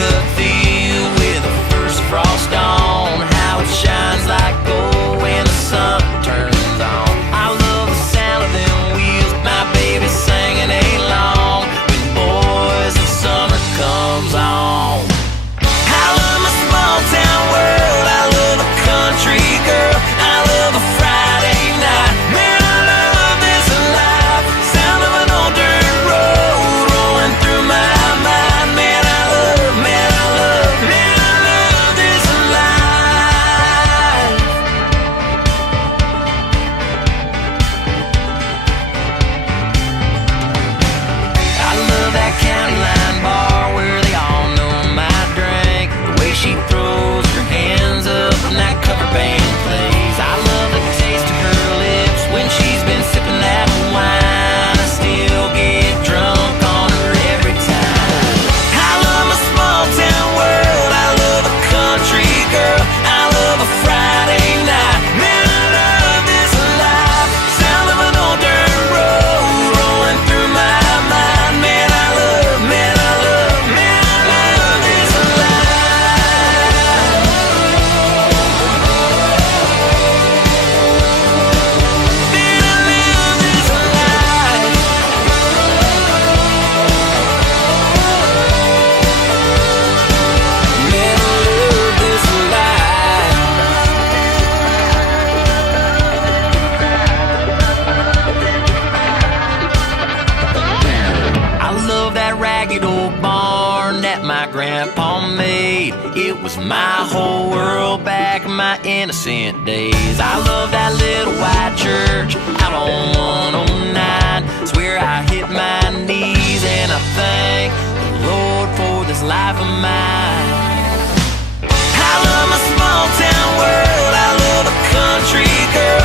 cut field with the first frost on. How it shines like gold when the sun turns on. I love the sound of them wheels, my baby singing along when boys of summer comes on. I love my small town world, I love a country girl, I love a Friday night. Man, I love this life, sound of an old dirt road rolling through my mind. Man, I love, man, I love, man, I love this life. I love that county line bar where they all know my drink. The way she throws her hands up when that cover band plays. I love the taste of her lips when she's been sipping that wine. I still get drunk on her every time. I love my small town world, I love a country girl, I love a Friday night. Man, I love this life, sound of an old dirt road rolling through my mind. Man, I love, man, I love, man, I love this life. Man, I love this life. Man, I love this life. I love that ragged old barn that my grandpa made. It was my whole world back in my innocent days. I love that little white church out on 109. Swear I hit my knees and I thank the Lord for this life of mine. I love my small town world, I love a country girl,